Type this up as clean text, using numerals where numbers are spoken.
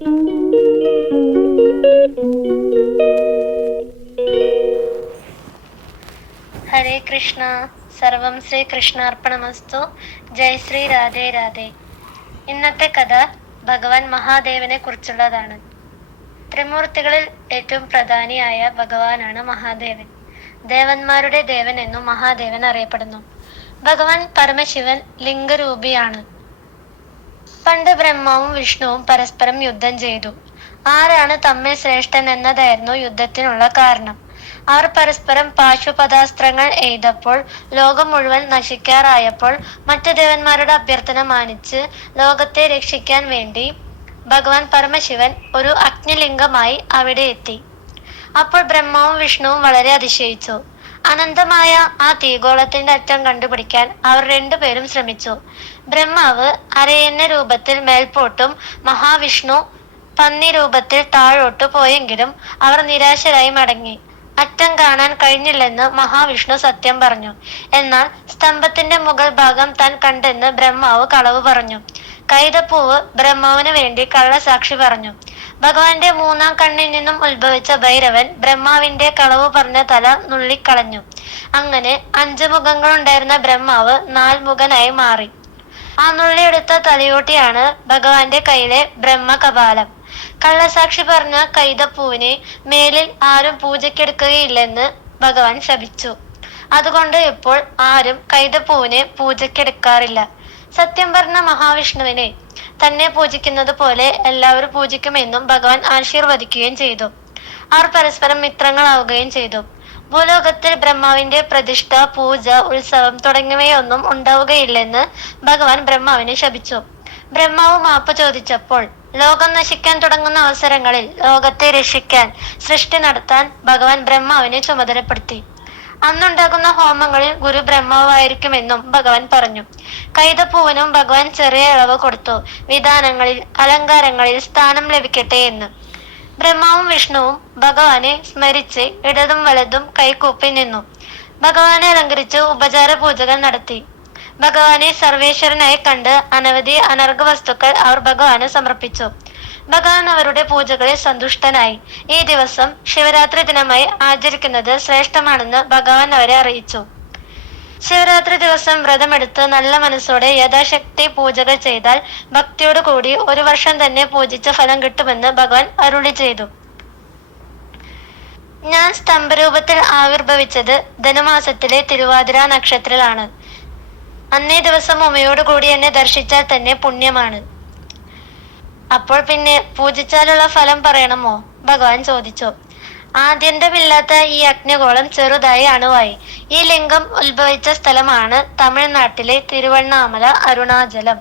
ഹരേ കൃഷ്ണ. സർവം ശ്രീ കൃഷ്ണാർപ്പണമസ്തു. ജയ് ശ്രീ രാധേ രാധേ. ഇന്നത്തെ കഥ ഭഗവാൻ മഹാദേവനെ കുറിച്ചുള്ളതാണ്. ത്രിമൂർത്തികളിൽ ഏറ്റവും പ്രധാനിയായ ഭഗവാനാണ് മഹാദേവൻ. ദേവന്മാരുടെ ദേവൻ എന്നും മഹാദേവൻ അറിയപ്പെടുന്നു. ഭഗവാൻ പരമശിവൻ ലിംഗരൂപിയാണ്. പണ്ട് ബ്രഹ്മാവും വിഷ്ണുവും പരസ്പരം യുദ്ധം ചെയ്തു. ആരാണ് തമ്മിൽ ശ്രേഷ്ഠൻ എന്നതായിരുന്നു യുദ്ധത്തിനുള്ള കാരണം. അവർ പരസ്പരം പാശുപതാസ്ത്രങ്ങൾ എയ്തപ്പോൾ ലോകം മുഴുവൻ നശിക്കാറായപ്പോൾ മറ്റു ദേവന്മാരുടെ അഭ്യർത്ഥന മാനിച്ച് ലോകത്തെ രക്ഷിക്കാൻ വേണ്ടി ഭഗവാൻ പരമശിവൻ ഒരു അഗ്നിലിംഗമായി അവിടെ എത്തി. അപ്പോൾ ബ്രഹ്മാവും വിഷ്ണുവും വളരെ അതിശയിച്ചു. അനന്തമായ ആ തീഗോളത്തിന്റെ അറ്റം കണ്ടുപിടിക്കാൻ അവർ രണ്ടുപേരും ശ്രമിച്ചു. ബ്രഹ്മാവ് അരയന്ന രൂപത്തിൽ മേൽപോട്ടും മഹാവിഷ്ണു പന്നി രൂപത്തിൽ താഴോട്ടു പോയെങ്കിലും അവർ നിരാശരായി മടങ്ങി. അറ്റം കാണാൻ കഴിഞ്ഞില്ലെന്ന് മഹാവിഷ്ണു സത്യം പറഞ്ഞു. എന്നാൽ സ്തംഭത്തിന്റെ മുകൾ ഭാഗം താൻ കണ്ടെന്ന് ബ്രഹ്മാവ് കളവ് പറഞ്ഞു. കൈതപ്പൂവ് ബ്രഹ്മാവിന് വേണ്ടി കള്ളസാക്ഷി പറഞ്ഞു. ഭഗവാന്റെ മൂന്നാം കണ്ണിൽ നിന്നും ഉത്ഭവിച്ച ഭൈരവൻ ബ്രഹ്മാവിന്റെ കളവ് പറഞ്ഞ തല നുള്ളിക്കളഞ്ഞു. അങ്ങനെ 5 മുഖങ്ങളുണ്ടായിരുന്ന ബ്രഹ്മാവ് 4 മുഖനായി മാറി. ആ നുള്ളിയെടുത്ത തലയോട്ടിയാണ് ഭഗവാന്റെ കയ്യിലെ ബ്രഹ്മകപാലം. കള്ളസാക്ഷി പറഞ്ഞ കൈതപ്പൂവിനെ മേലിൽ ആരും പൂജയ്ക്കെടുക്കുകയില്ലെന്ന് ഭഗവാൻ ശപിച്ചു. അതുകൊണ്ട് ഇപ്പോൾ ആരും കൈതപ്പൂവിനെ പൂജയ്ക്കെടുക്കാറില്ല. സത്യം പറഞ്ഞ മഹാവിഷ്ണുവിനെ തന്നെ പൂജിക്കുന്നത് പോലെ എല്ലാവരും പൂജിക്കുമെന്നും ഭഗവാൻ ആശീർവദിക്കുകയും ചെയ്തു. അവർ പരസ്പരം മിത്രങ്ങളാവുകയും ചെയ്തു. ഭൂലോകത്തിൽ ബ്രഹ്മാവിന്റെ പ്രതിഷ്ഠ, പൂജ, ഉത്സവം തുടങ്ങിയവയൊന്നും ഉണ്ടാവുകയില്ലെന്ന് ഭഗവാൻ ബ്രഹ്മാവിനെ ശപിച്ചു. ബ്രഹ്മാവ് മാപ്പ് ചോദിച്ചപ്പോൾ ലോകം നശിക്കാൻ തുടങ്ങുന്ന അവസരങ്ങളിൽ ലോകത്തെ രക്ഷിക്കാൻ സൃഷ്ടി നടത്താൻ ഭഗവാൻ ബ്രഹ്മാവിനെ ചുമതലപ്പെടുത്തി. അന്നുണ്ടാകുന്ന ഹോമങ്ങളിൽ ഗുരു ബ്രഹ്മാവായിരിക്കുമെന്നും ഭഗവാൻ പറഞ്ഞു. കൈതപ്പൂവിനും ഭഗവാൻ ചെറിയ ഇളവ് കൊടുത്തു. വിധാനങ്ങളിൽ, അലങ്കാരങ്ങളിൽ സ്ഥാനം ലഭിക്കട്ടെ എന്ന്. ബ്രഹ്മാവും വിഷ്ണുവും ഭഗവാനെ സ്മരിച്ച് ഇടതും വലതും കൈകൂപ്പി നിന്നു. ഭഗവാനെ അലങ്കരിച്ച് ഉപചാര പൂജകൾ നടത്തി. ഭഗവാനെ സർവേശ്വരനായി കണ്ട് അനവധി അനർഘ വസ്തുക്കൾ അവർ ഭഗവാന് സമർപ്പിച്ചു. ഭഗവാൻ അവരുടെ പൂജകളിൽ സന്തുഷ്ടനായി. ഈ ദിവസം ശിവരാത്രി ദിനമായി ആചരിക്കുന്നത് ശ്രേഷ്ഠമാണെന്ന് ഭഗവാൻ അവരെ അറിയിച്ചു. ശിവരാത്രി ദിവസം വ്രതമെടുത്ത് നല്ല മനസ്സോടെ യഥാശക്തി പൂജകൾ ചെയ്താൽ ഭക്തിയോടു കൂടി 1 വർഷം തന്നെ പൂജിച്ച ഫലം കിട്ടുമെന്ന് ഭഗവാൻ അരുളി ചെയ്തു. ഞാൻ സ്തംഭരൂപത്തിൽ ആവിർഭവിച്ചത് ധനുമാസത്തിലെ തിരുവാതിര നക്ഷത്രത്തിലാണ്. അന്നേ ദിവസം ഉമയോടുകൂടി എന്നെ ദർശിച്ചാൽ തന്നെ പുണ്യമാണ്. അപ്പോൾ പിന്നെ പൂജിച്ചാലുള്ള ഫലം പറയണമോ? ഭഗവാൻ ചോദിച്ചു. ആദ്യന്തമില്ലാത്ത ഈ അഗ്നിഗോളം ചെറുതായി അണുവായി. ഈ ലിംഗം ഉത്ഭവിച്ച സ്ഥലമാണ് തമിഴ്നാട്ടിലെ തിരുവണ്ണാമല, അരുണാചലം.